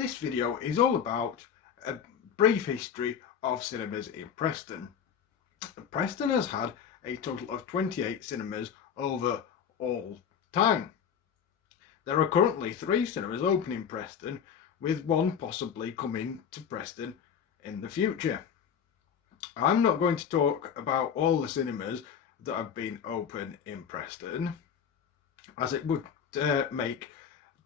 This video is all about a brief history of cinemas in Preston. Preston has had a total of 28 cinemas over all time. There are currently 3 cinemas open in Preston, with one possibly coming to Preston in the future. I'm not going to talk about all the cinemas that have been open in Preston, as it would make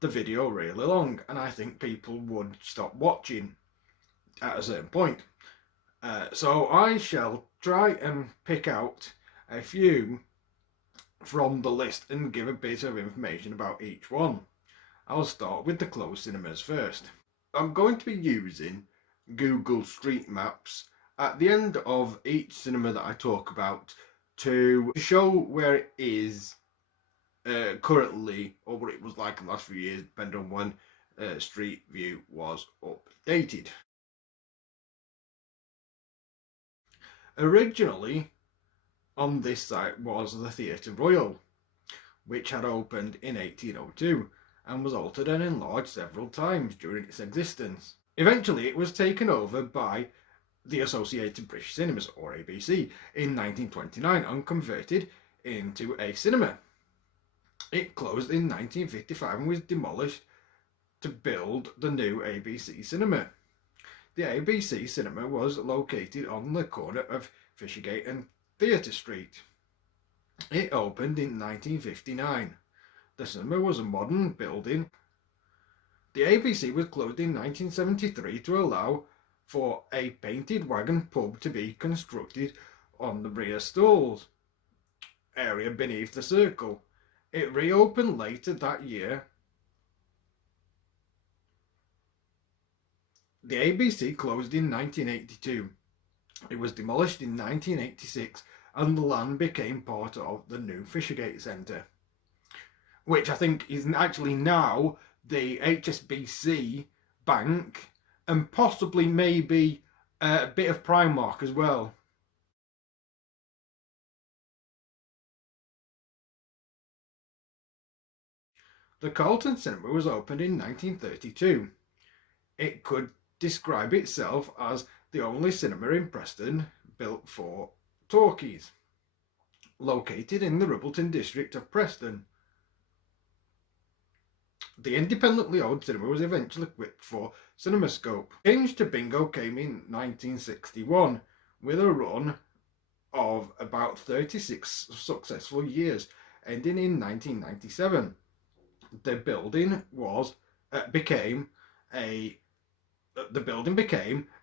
the video really long, and I think people would stop watching at a certain point. So I shall try and pick out a few from the list and give a bit of information about each one. I'll start with the closed cinemas first. I'm going to be using Google Street Maps at the end of each cinema that I talk about to show where it is currently, or what it was like in the last few years, depending on when Street View was updated. Originally on this site was the Theatre Royal, which had opened in 1802 and was altered and enlarged several times during its existence. Eventually it was taken over by the Associated British Cinemas, or ABC, in 1929 and converted into a cinema. It closed in 1955 and was demolished to build the new ABC Cinema. The ABC Cinema was located on the corner of Fishergate and Theatre Street. It opened in 1959. The cinema was a modern building. The ABC was closed in 1973 to allow for a painted wagon pub to be constructed on the rear stalls area beneath the circle. It reopened later that year. The ABC closed in 1982. It was demolished in 1986 and the land became part of the new Fishergate Centre, which I think is actually now the HSBC Bank and possibly maybe a bit of Primark as well. The Carlton Cinema was opened in 1932. It could describe itself as the only cinema in Preston built for talkies, located in the Ribbleton district of Preston. The independently owned cinema was eventually equipped for CinemaScope. Change to Bingo came in 1961 with a run of about 36 successful years, ending in 1997. The building became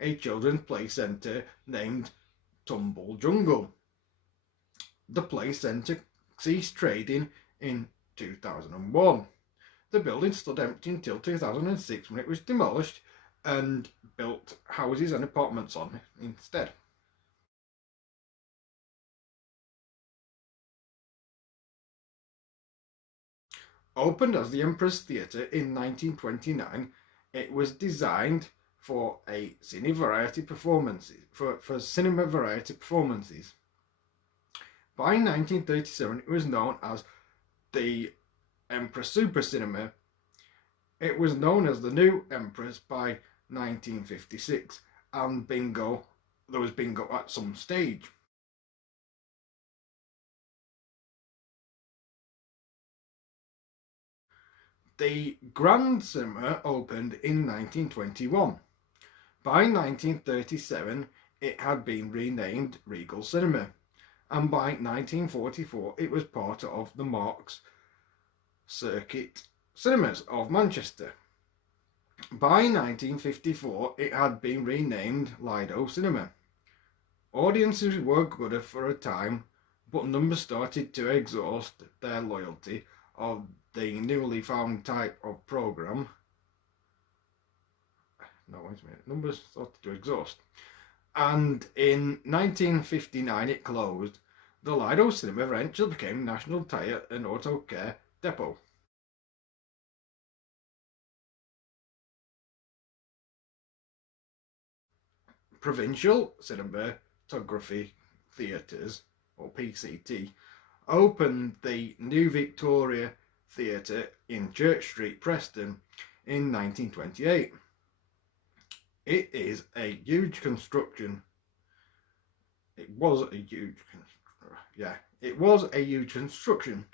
a children's play centre named Tumble Jungle. The play centre ceased trading in 2001. The building stood empty until 2006 when it was demolished and built houses and apartments on it instead. Opened as the Emperor's Theatre in 1929, it was designed for cinema variety performances. By 1937, it was known as the Emperor Super Cinema. It was known as the New Emperor's by 1956, and there was bingo at some stage. The Grand Cinema opened in 1921. By 1937, it had been renamed Regal Cinema, and by 1944, it was part of the Marks Circuit Cinemas of Manchester. By 1954, it had been renamed Lido Cinema. Audiences were good for a time, but numbers started to exhaust their loyalty of the newly found type of programme. Numbers started to exhaust. And in 1959 it closed. The Lido Cinema eventually became National Tyre and Auto Care Depot. Provincial Cinematography Theatres, or PCT, opened the New Victoria Theatre in Church Street, Preston in 1928. It is a huge construction. It was a huge construction.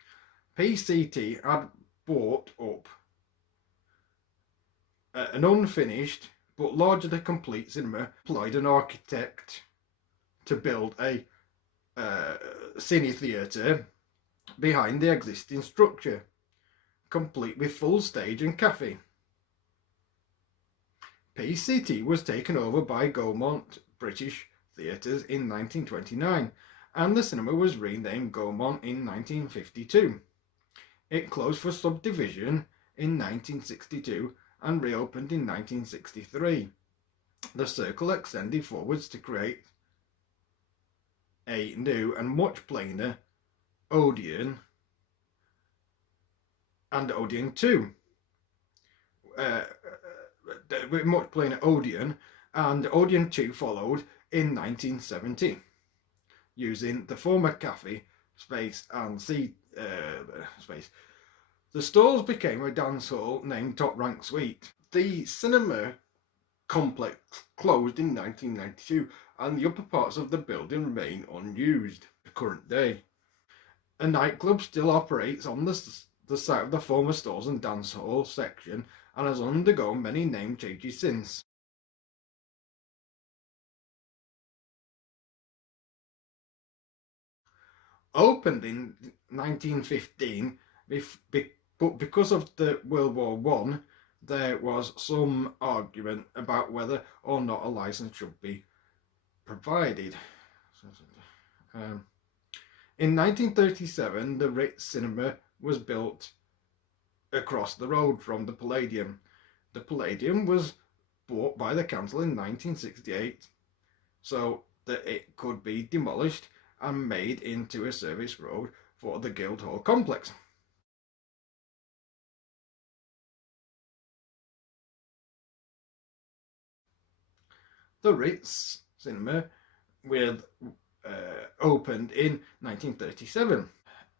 PCT had bought up an unfinished but largely complete cinema, employed an architect to build a cine theatre behind the existing structure, complete with full stage and cafe. PCT was taken over by Gaumont British Theatres in 1929, and the cinema was renamed Gaumont in 1952. It closed for subdivision in 1962 and reopened in 1963. The circle extended forwards to create a new and much plainer Odeon and Odeon 2. Much plainer Odeon, and Odeon 2 followed in 1970, using the former cafe space and seat space. The stalls became a dance hall named Top Rank Suite. The cinema complex closed in 1992, and the upper parts of the building remain unused to the current day. A nightclub still operates on the site of the former stores and dance hall section, and has undergone many name changes since. Opened in 1915, but because of the World War I, there was some argument about whether or not a license should be provided. In 1937, the Ritz Cinema was built across the road from the Palladium. The Palladium was bought by the council in 1968 so that it could be demolished and made into a service road for the Guildhall complex. The Ritz Cinema opened in 1937.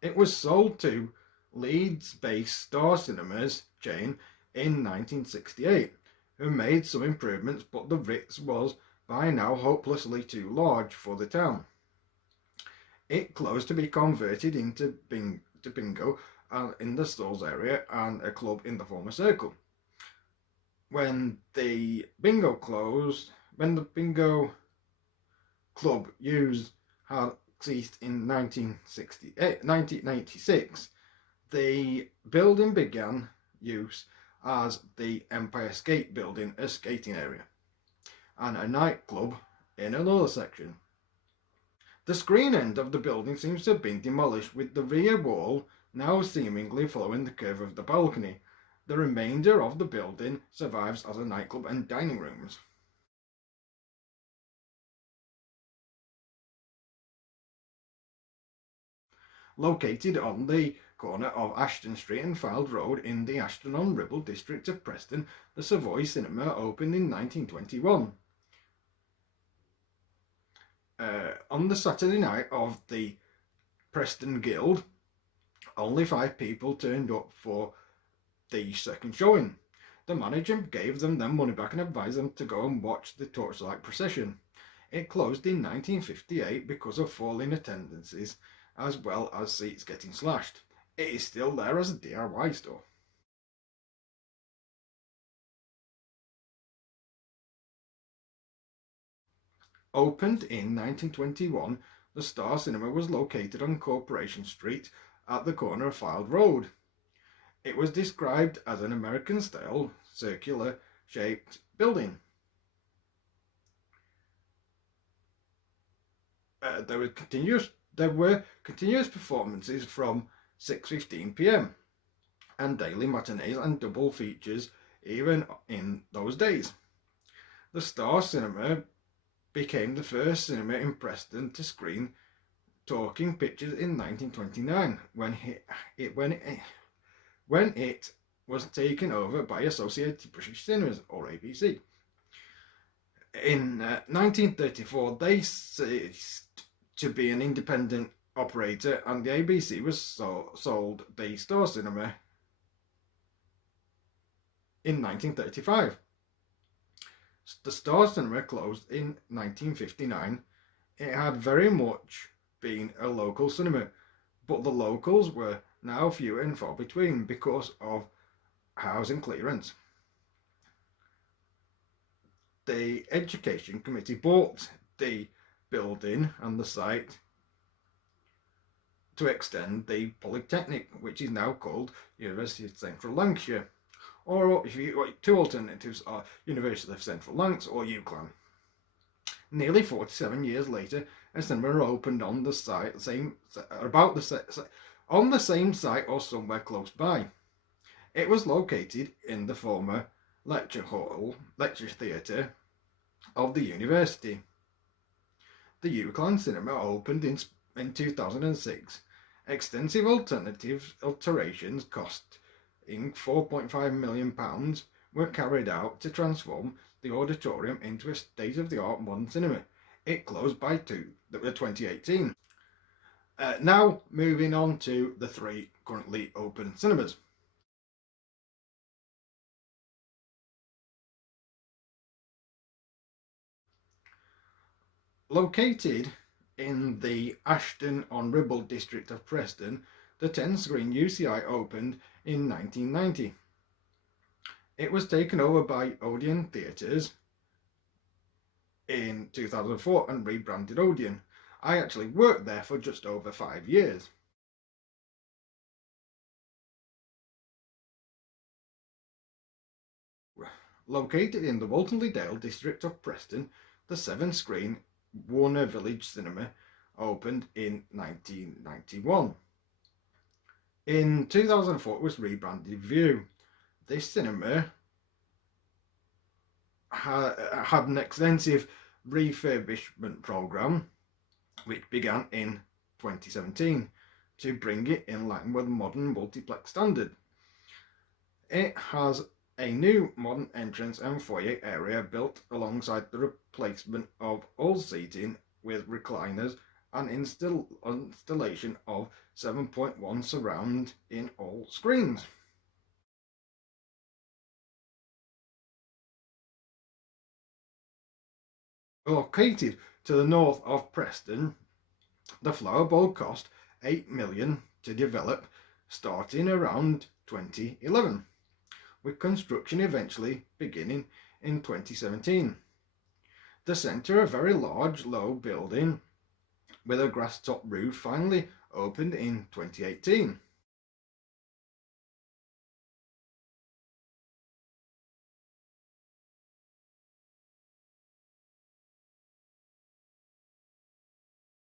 It was sold to Leeds-based Star Cinemas chain in 1968, who made some improvements, but the Ritz was by now hopelessly too large for the town. It closed to be converted into bingo in the Stalls area and a club in the former circle. When the bingo club use had ceased in 1996, the building began use as the Empire Skate Building, a skating area, and a nightclub in another section. The screen end of the building seems to have been demolished, with the rear wall now seemingly following the curve of the balcony. The remainder of the building survives as a nightclub and dining rooms. Located on the corner of Ashton Street and Fylde Road in the Ashton-on-Ribble district of Preston, the Savoy Cinema opened in 1921. On the Saturday night of the Preston Guild, only 5 people turned up for the second showing. The manager gave them their money back and advised them to go and watch the torchlight procession. It closed in 1958 because of falling attendances, as well as seats getting slashed. It is still there as a DIY store. Opened in 1921, the Star Cinema was located on Corporation Street at the corner of Fylde Road. It was described as an American-style, circular-shaped building. There were continuous performances from 6:15 p.m. and daily matinees and double features even in those days. The Star Cinema became the first cinema in Preston to screen talking pictures in 1929 when it was taken over by Associated British Cinemas, or ABC. In 1934 they ceased to be an independent operator, and the ABC was sold the Star Cinema in 1935. The Star Cinema closed in 1959. It had very much been a local cinema, but the locals were now few and far between because of housing clearance. The Education Committee bought the building and the site to extend the Polytechnic, which is now called University of Central Lancashire. Or if you two alternatives are University of Central Lancs or UCLan. Nearly 47 years later, a cinema opened on the site, on the same site or somewhere close by. It was located in the former lecture theatre of the university. The UCLan cinema opened in 2006. Extensive alterations costing £4.5 million were carried out to transform the auditorium into a state-of-the-art modern cinema. It closed by 2018. Now moving on to the 3 currently open cinemas. Located in the Ashton-on-Ribble district of Preston, the 10-screen UCI opened in 1990. It was taken over by Odeon Theatres in 2004 and rebranded Odeon. I actually worked there for just over 5 years. Located in the Waltonley Dale district of Preston, the 7-screen Warner Village Cinema opened in 1991. In 2004 it was rebranded View. This cinema had an extensive refurbishment programme which began in 2017 to bring it in line with modern multiplex standard. It has a new modern entrance and foyer area built alongside the replacement of all seating with recliners and installation of 7.1 surround in all screens. Located to the north of Preston, the Flower Bowl cost £8 million to develop, starting around 2011. With construction eventually beginning in 2017. The centre, a very large, low building with a grass-top roof, finally opened in 2018.